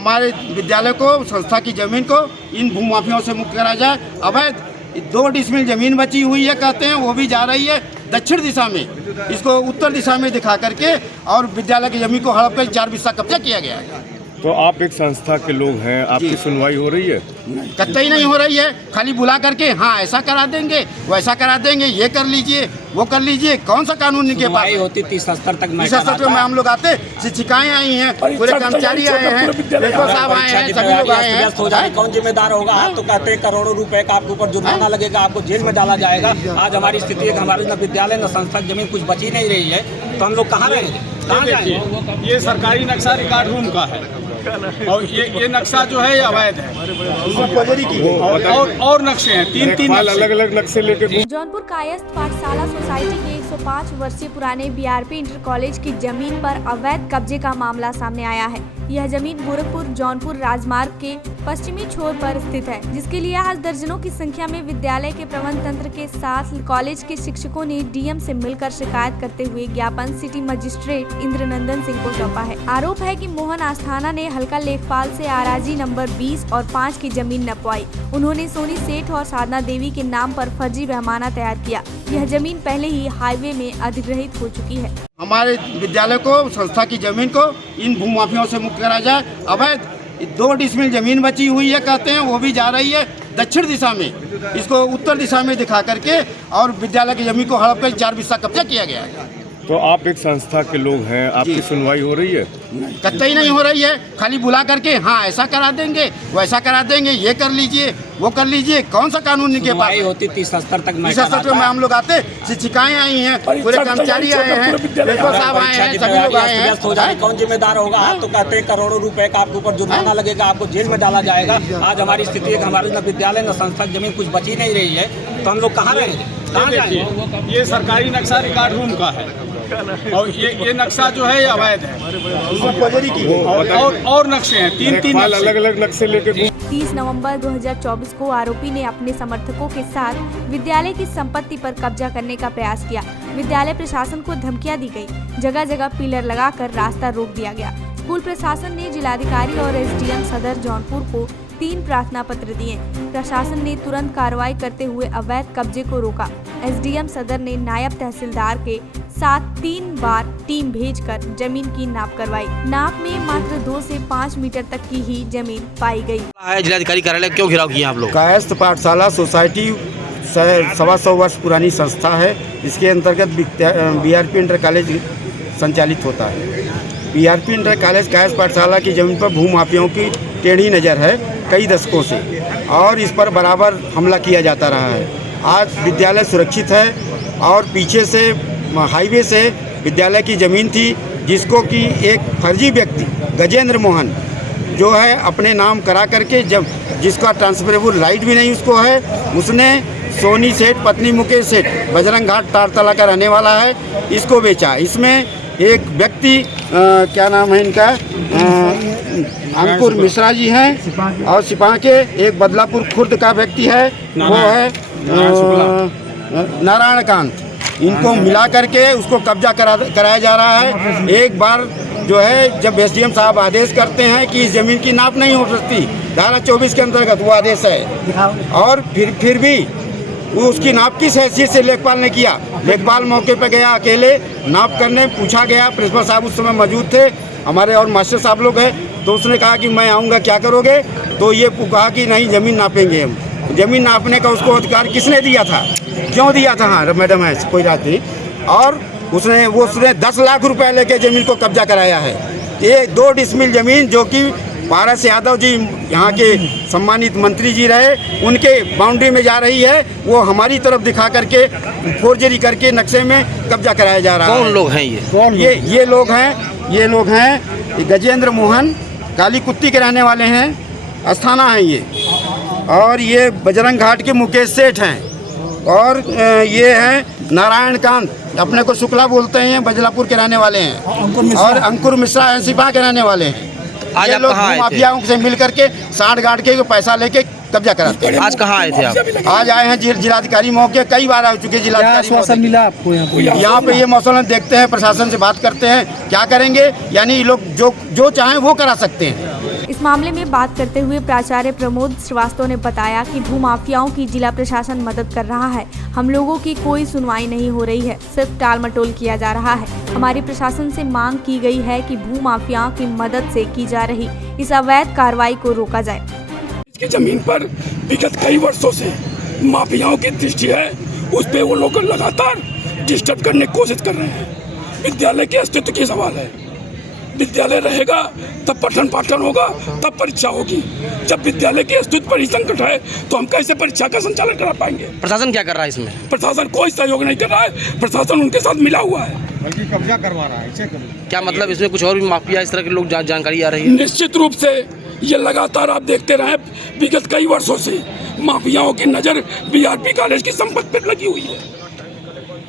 हमारे विद्यालय को, संस्था की जमीन को इन भूमाफियों से मुक्त करा जाए। अवैध 2 डिसमिल जमीन बची हुई है कहते हैं, वो भी जा रही है दक्षिण दिशा में, इसको उत्तर दिशा में दिखा करके, और विद्यालय की जमीन को हड़प कर 4 बिस्सा कब्जा किया गया है। तो आप एक संस्था के लोग हैं, आपकी सुनवाई हो रही है? कतई नहीं हो रही है। खाली बुला करके हाँ ऐसा करा देंगे, वैसा करा देंगे, ये कर लीजिए, वो कर लीजिए। कौन सा कानून इनके पास होती 30 स्तर तक? 30 स्तर में हम लोग आते, शिक्षिकाएं आई हैं, पूरे कर्मचारी आए हैं, प्रिंसिपल साहब आए हैं, सभी लोग आए हैं। हो जाए कौन जिम्मेदार होगा? आप तो कहते हैं करोड़ों रुपए का आपके ऊपर जुर्माना लगेगा, आपको जेल में डाला जाएगा। आज हमारी स्थिति है कि हमारे न विद्यालय न संस्था जमीन कुछ बची नहीं रही है, तो हम लोग कहाँ रहेंगे? ये सरकारी नक्शा रिकॉर्ड रूम का है और ये नक्शा जो है ये अवैध है। और नक्शे हैं, तीन अलग अलग नक्शे लेके। जौनपुर कायस्थ पाठशाला सोसाइटी के 105 वर्षीय पुराने बीआरपी इंटर कॉलेज की जमीन पर अवैध कब्जे का मामला सामने आया है। यह जमीन गोरखपुर जौनपुर राजमार्ग के पश्चिमी छोर पर स्थित है, जिसके लिए आज दर्जनों की संख्या में विद्यालय के प्रबंध तंत्र के साथ कॉलेज के शिक्षकों ने डीएम से मिलकर शिकायत करते हुए ज्ञापन सिटी मजिस्ट्रेट इंद्रनंदन सिंह को सौंपा है। आरोप है कि मोहन आस्थाना ने हल्का लेखपाल से आराजी नंबर 20 और 5 की जमीन नपवाई। उन्होंने सोनी सेठ और साधना देवी के नाम पर फर्जी पैमाना तैयार किया। यह जमीन पहले ही हाईवे में अधिग्रहित हो चुकी है। हमारे विद्यालय को, संस्था की जमीन को इन भूमाफियों से मुक्त करा जाए। अवैध 2 डिसमिल जमीन बची हुई है कहते हैं, वो भी जा रही है दक्षिण दिशा में, इसको उत्तर दिशा में दिखा करके, और विद्यालय की जमीन को हड़प कर 4 बिस्सा कब्जा किया गया है। तो आप एक संस्था के लोग हैं, आपकी सुनवाई हो रही है? कतई नहीं हो रही है। खाली बुला करके हाँ ऐसा करा देंगे, वैसा करा देंगे, ये कर लीजिए, वो कर लीजिए। कौन सा कानून इनके पास होती 30 स्तर तक? 30 स्तर में हम लोग आते, शिक्षिकाएं आई हैं, पूरे कर्मचारी आए हैं, प्रिंसिपल साहब आए हैं, सभी लोग आए हैं। हो जाए कौन जिम्मेदार होगा? आप तो कहते हैं करोड़ों रुपए का आपके ऊपर जुर्माना लगेगा, आपको जेल में डाला जाएगा। आज हमारी स्थिति है कि हमारे न विद्यालय न संस्था जमीन कुछ बची नहीं रही है, तो हम लोग कहाँ रहेंगे? ये सरकारी नक्शा रिकॉर्ड रूम का है और ये नक्शा जो है ये अवैध है। और नक्शे हैं, तीन अलग अलग नक्शे लेके। 30 नवंबर 2024 को आरोपी ने अपने समर्थकों के साथ विद्यालय की संपत्ति पर कब्जा करने का प्रयास किया। विद्यालय प्रशासन को धमकियां दी गई, जगह जगह पिलर लगाकर रास्ता रोक दिया गया। स्कूल प्रशासन ने जिलाधिकारी और एसडीएम सदर जौनपुर को 3 प्रार्थना पत्र दिए। प्रशासन ने तुरंत कार्रवाई करते हुए अवैध कब्जे को रोका। एसडीएम सदर ने नायब तहसीलदार के साथ 3 बार टीम भेजकर जमीन की नाप करवाई। नाप में मात्र 2 से 5 मीटर तक की ही जमीन पाई गई। जिलाधिकारी कार्यालय क्यों घेराव किया आप लोग? कायस्थ पाठशाला सोसाइटी 125 वर्ष पुरानी संस्था है। इसके अंतर्गत बीआरपी इंटर कॉलेज संचालित होता है। बीआरपी इंटर कॉलेज कायस्थ पाठशाला की जमीन पर भूमाफियों की टेढ़ी नज़र है कई दशकों से, और इस पर बराबर हमला किया जाता रहा है। आज विद्यालय सुरक्षित है और पीछे से हाईवे से विद्यालय की ज़मीन थी, जिसको कि एक फर्जी व्यक्ति गजेंद्र मोहन जो है अपने नाम करा करके, जब जिसका ट्रांसफरेबल राइट भी नहीं उसको है, उसने सोनी सेठ पत्नी मुकेश सेठ बजरंग घाट तारतला का रहने वाला है, इसको बेचा। इसमें एक व्यक्ति क्या नाम है इनका, अंकुर मिश्रा जी हैं, और सिपाह के एक बदलापुर खुर्द का व्यक्ति है, वो है नारायण कांत। इनको मिला करके उसको कब्जा कराया जा रहा है। एक बार जो है जब एसडीएम साहब आदेश करते हैं कि इस ज़मीन की नाप नहीं हो सकती, धारा 24 के अंतर्गत वो आदेश है, और फिर भी वो उसकी नाप किस हैसियत से लेखपाल ने किया। लेखपाल मौके पर गया अकेले नाप करने, पूछा गया, प्रिंसिपल साहब उस समय मौजूद थे, हमारे और मास्टर साहब लोग हैं, तो उसने कहा कि मैं आऊँगा, क्या करोगे? तो ये कहा कि नहीं ज़मीन नापेंगे हम। ज़मीन नापने का उसको अधिकार किसने दिया था, क्यों दिया था? हाँ मैडम है, कोई बात नहीं। और उसने 10 लाख रुपए लेके ज़मीन को कब्जा कराया है। ये 2 डिसमिल ज़मीन जो कि पारस यादव जी यहाँ के सम्मानित मंत्री जी रहे, उनके बाउंड्री में जा रही है, वो हमारी तरफ दिखा करके फोर्जरी करके नक्शे में कब्जा कराया जा रहा है। कौन लोग हैं ये? ये लोग हैं गजेंद्र मोहन, काली कुत्ती के रहने वाले हैं, अस्थाना हैं ये, और ये बजरंग घाट के मुकेश सेठ हैं, और ये हैं नारायण कांत, अपने को शुक्ला बोलते हैं, बजलापुर के रहने वाले हैं, और अंकुर मिश्रा सिपा के रहने वाले हैं। आज ये लोग माफियाओं से मिल करके साठ गांठ के पैसा लेके कब्जा कराते हैं। आज कहाँ आए थे आप? आज आए हैं जिलाधिकारी मौके, कई बार आ चुके जिलाधिकारी। मिला आपको यहाँ पे ये मौसम देखते हैं, प्रशासन से बात करते हैं, क्या करेंगे, यानी ये लोग जो चाहें वो करा सकते हैं। इस इस मामले में बात करते हुए प्राचार्य प्रमोद श्रीवास्तव ने बताया कि भूमाफियाओं की जिला प्रशासन मदद कर रहा है। हम लोगों की कोई सुनवाई नहीं हो रही है, सिर्फ टाल मटोल किया जा रहा है। हमारी प्रशासन से मांग की गई है कि भूमाफियाओं की मदद से की जा रही इस अवैध कार्रवाई को रोका जाए। इसकी जमीन पर विगत कई वर्षों से माफियाओं की दृष्टि है, उस पे वो लोग लगातार डिस्टर्ब करने की कोशिश कर रहे हैं। विद्यालय के अस्तित्व की सवाल है। विद्यालय रहेगा तब पठन पाठन होगा, तब परीक्षा होगी। जब विद्यालय के अस्तित्व पर ही संकट है तो हम कैसे परीक्षा का संचालन करा पाएंगे? प्रशासन क्या कर रहा है इसमें? प्रशासन कोई सहयोग नहीं कर रहा है, प्रशासन उनके साथ मिला हुआ है, बल्कि कब्जा करवा रहा है। क्या मतलब इसमें कुछ और भी माफिया इस तरह के लोग जानकारी आ रही है? निश्चित रूप से ये लगातार आप देखते रहे विगत कई वर्षों से माफियाओं की नज़र बीआरपी कॉलेज की संपत्ति पर लगी हुई है।